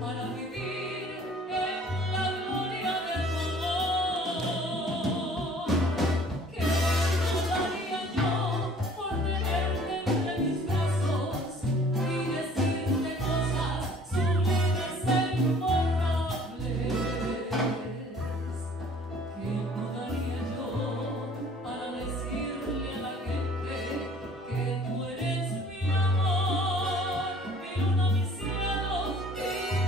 para vivir en la gloria de tu amor. ¿Qué no daría yo por tenerte entre mis brazos y decirte cosas sublimes e imborrables? ¿Qué no daría yo para decirle a la gente que tú eres mi amor, mi luna, mi cielo, y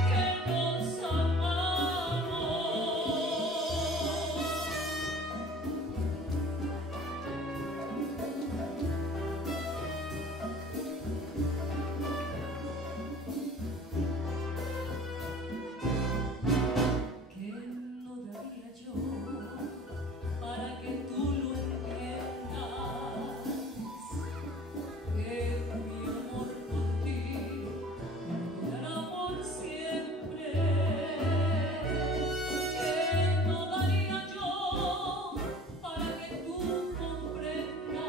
que nos amamos? ¿Qué no daría yo para que tú lo entiendas? Que mi amor por ti durará por siempre. Que no daría yo para que tú comprendas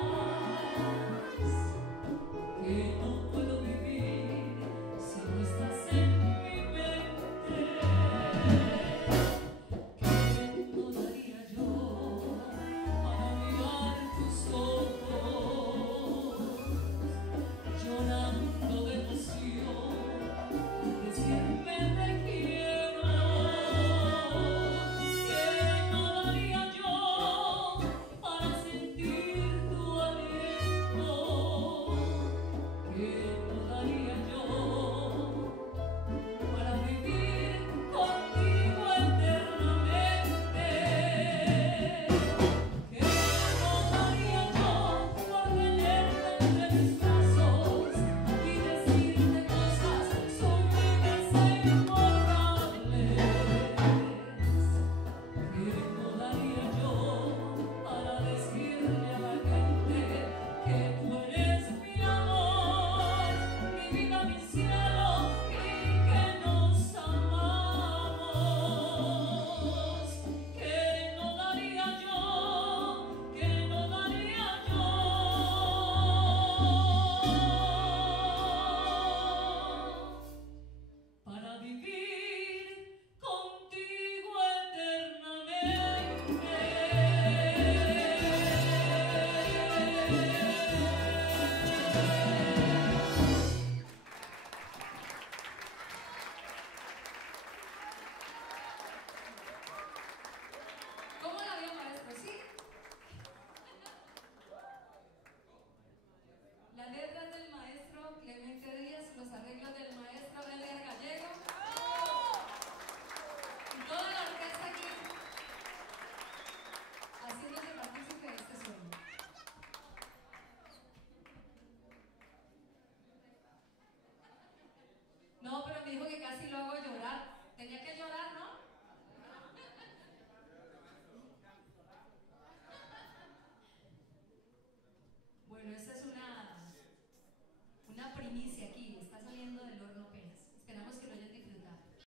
que no puedo vivir si no estás en mi mente. ¿Qué no daría yo para mirar tus ojos llorando de emoción, decirme te quiero? ¿Qué no daría yo para sentir tu aliento? ¿Qué no daría yo para vivir contigo eternamente? ¿Qué no daría yo por tenerte entre mis brazos y decirte cosas sublimes e imborrables? ¿Qué no daría yo para decirle a la gente que tú eres mi amor, mi vida, mi cielo, y que nos amamos? ¿Qué no daría yo? ¿Qué no daría yo para vivir